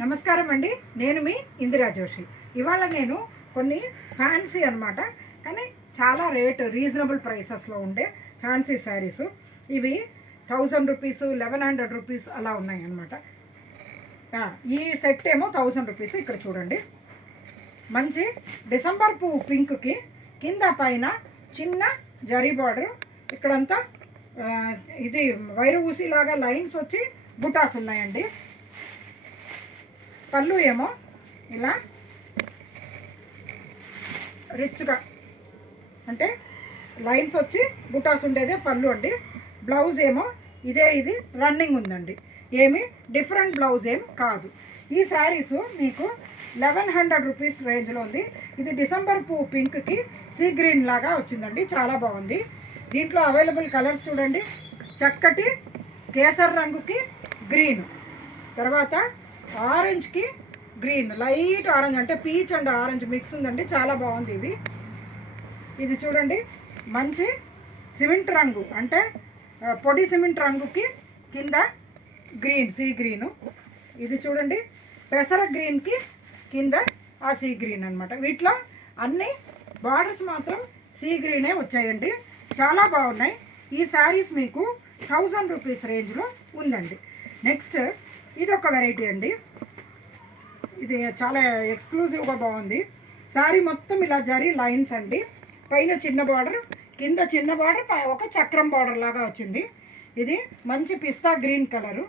నమస్కారం అండి. నేను మీ ఇందిరా జోషి. ఇవాళ నేను కొన్ని ఫ్యాన్సీ అనమాట, కానీ చాలా రీజనబుల్ ప్రైసెస్లో ఉండే ఫ్యాన్సీ శారీస్. ఇవి 1000 రూపీస్, 1100 రూపీస్ అలా ఉన్నాయి అన్నమాట. ఈ సెట్ ఏమో 1000 రూపీస్. ఇక్కడ చూడండి, మంచి డిసెంబర్ పువ్వు పింక్కి కింద పైన చిన్న జరీ బార్డర్, ఇక్కడంతా ఇది వైరు ఊసిలాగా లైన్స్ వచ్చి బుటాస్ ఉన్నాయండి. పళ్ళు ఏమో ఇలా రిచ్గా, అంటే లైన్స్ వచ్చి బుటాస్ ఉండేదే పళ్ళు అండి. బ్లౌజ్ ఏమో ఇది రన్నింగ్ ఉందండి, ఏమి డిఫరెంట్ బ్లౌజ్ ఏం కాదు. ఈ శారీస్ మీకు 1100 రూపీస్ రేంజ్లో ఉంది. ఇది డిసెంబర్ పువ్వు పింక్కి సీ గ్రీన్ లాగా వచ్చిందండి, చాలా బాగుంది. దీంట్లో అవైలబుల్ కలర్స్ చూడండి, చక్కటి కేసర్ రంగుకి గ్రీన్, తర్వాత ఆరెంజ్కి గ్రీన్, లైట్ ఆరెంజ్, అంటే పీచ్ అండ్ ఆరెంజ్ మిక్స్ ఉందండి, చాలా బాగుంది. ఇది చూడండి, మంచి సిమెంట్ రంగు, అంటే పొడి సిమెంట్ రంగుకి కింద గ్రీన్, సీ గ్రీను. ఇది చూడండి, పెసర గ్రీన్కి కింద ఆ సీ గ్రీన్ అనమాట. వీటిలో అన్ని బార్డర్స్ మాత్రం సీ గ్రీనే వచ్చాయండి, చాలా బాగున్నాయి. ఈ శారీస్ మీకు 1000 రూపీస్ రేంజ్లో ఉందండి. నెక్స్ట్ ఇది ఒక వెరైటీ అండి, ఇది చాలా ఎక్స్క్లూజివ్గా బాగుంది. శారీ మొత్తం ఇలా జరీ లైన్స్ అండి, పైన చిన్న బార్డర్, కింద చిన్న బార్డర్, ఒక చక్రం బార్డర్ లాగా వచ్చింది. ఇది మంచి పిస్తా గ్రీన్ కలరు.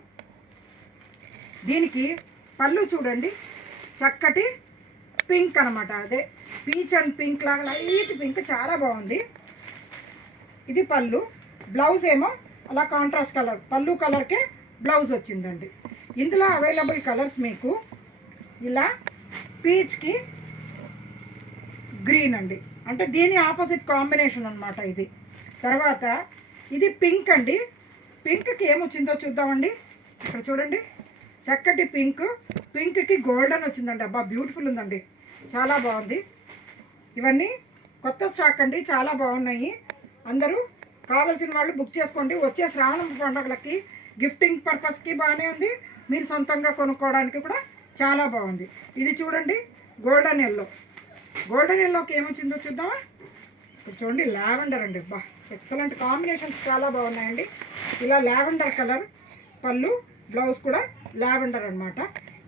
దీనికి పళ్ళు చూడండి, చక్కటి పింక్ అనమాట, అదే పీచ్ అండ్ పింక్ లాగా లైట్ పింక్, చాలా బాగుంది. ఇది పళ్ళు. బ్లౌజ్ ఏమో అలా కాంట్రాస్ట్ కలర్, పళ్ళు కలర్కే బ్లౌజ్ వచ్చిందండి. ఇందులో అవైలబుల్ కలర్స్ మీకు ఇలా పీచ్కి గ్రీన్ అండి, అంటే దీని ఆపోజిట్ కాంబినేషన్ అనమాట ఇది. తర్వాత ఇది పింక్ అండి, పింక్కి ఏమొచ్చిందో చూద్దామండి. ఇక్కడ చూడండి, చక్కటి పింక్, పింక్కి గోల్డెన్ వచ్చిందండి. అబ్బా, బ్యూటిఫుల్ ఉందండి, చాలా బాగుంది. ఇవన్నీ కొత్త స్టాక్ అండి, చాలా బాగున్నాయి. అందరూ కావాల్సిన వాళ్ళు బుక్ చేసుకోండి. వచ్చే శ్రావణ పండుగలకి గిఫ్టింగ్ పర్పస్కి బాగానే ఉంది, మీరు సొంతంగా కొనుక్కోవడానికి కూడా చాలా బాగుంది. ఇది చూడండి, గోల్డెన్ ఎల్లో, గోల్డెన్ ఎల్లోకి ఏమొచ్చిందో చూద్దామా. ఇప్పుడు చూడండి, లావెండర్ అండి, బా ఎక్సలెంట్ కాంబినేషన్స్, చాలా బాగున్నాయండి. ఇలా లావెండర్ కలర్ పళ్ళు, బ్లౌజ్ కూడా లావెండర్ అనమాట.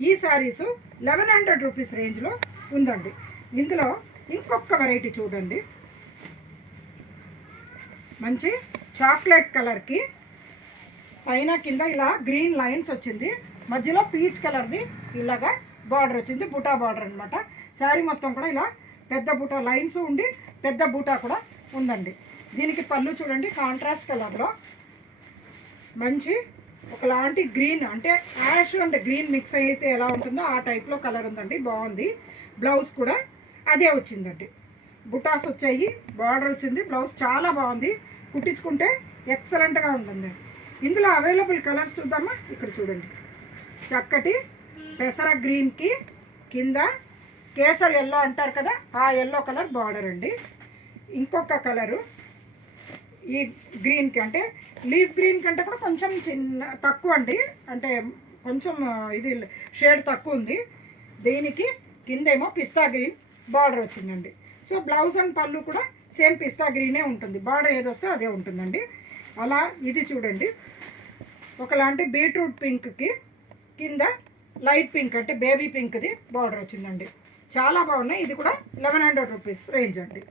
ఈ శారీస్ 1100 రూపీస్ రేంజ్లో ఉందండి. ఇందులో ఇంకొక వెరైటీ చూడండి, మంచి చాక్లెట్ కలర్కి పైన కింద ఇలా గ్రీన్ లైన్స్ వచ్చింది, మధ్యలో పీచ్ కలర్ది ఇలాగా బార్డర్ వచ్చింది, బూటా బార్డర్ అనమాట. శారీ మొత్తం కూడా ఇలా పెద్ద బూటా లైన్స్ ఉండి పెద్ద బూటా కూడా ఉందండి. దీనికి పళ్ళు చూడండి, కాంట్రాస్ట్ కలర్లో మంచి ఒకలాంటి గ్రీన్, అంటే యాష్ అండ్ గ్రీన్ మిక్స్ అయితే ఎలా ఉంటుందో ఆ టైప్లో కలర్ ఉందండి, బాగుంది. బ్లౌజ్ కూడా అదే వచ్చిందండి, బుటాస్ వచ్చాయి, బార్డర్ వచ్చింది, బ్లౌజ్ చాలా బాగుంది, కుట్టించుకుంటే ఎక్సలెంట్గా ఉంటుంది. ఇందులో అవైలబుల్ కలర్స్ చూద్దామా. ఇక్కడ చూడండి, చక్కటి పెసర గ్రీన్కి కింద కేసర్ ఎల్లో అంటారు కదా, ఆ ఎల్లో కలర్ బార్డర్ అండి. ఇంకొక కలరు ఈ గ్రీన్కి, అంటే లీఫ్ గ్రీన్ కంటే కూడా కొంచెం తక్కువ అండి, అంటే కొంచెం ఇది షేడ్ తక్కువ ఉంది. దీనికి కిందేమో పిస్తా గ్రీన్ బార్డర్ వచ్చిందండి. సో బ్లౌజ్ అండ్ పళ్ళు కూడా సేమ్ పిస్తా గ్రీనే ఉంటుంది, బార్డర్ ఏదొస్తే అదే ఉంటుందండి. అలా ఇది చూడండి, ఒకలాంటి బీట్రూట్ పింక్కి కింద లైట్ పింక్, అంటే బేబీ పింక్ది బార్డర్ వచ్చిందండి, చాలా బాగున్నాయి. ఇది కూడా 1100 రూపీస్ రేంజ్ అండి.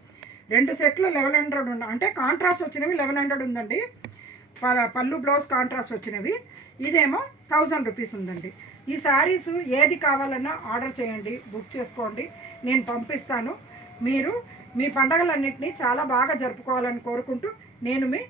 2 సెట్లు 1100 ఉన్న, అంటే కాంట్రాస్ట్ వచ్చినవి 1100 ఉందండి, పళ్ళు బ్లౌజ్ కాంట్రాస్ట్ వచ్చినవి. ఇదేమో 1000 రూపీస్ ఉందండి. ఈ శారీస్ ఏది కావాలన్నా ఆర్డర్ చేయండి, బుక్ చేసుకోండి, నేను పంపిస్తాను. మీరు మీ పండగలన్నింటినీ చాలా బాగా జరుపుకోవాలని కోరుకుంటూ నేను మీ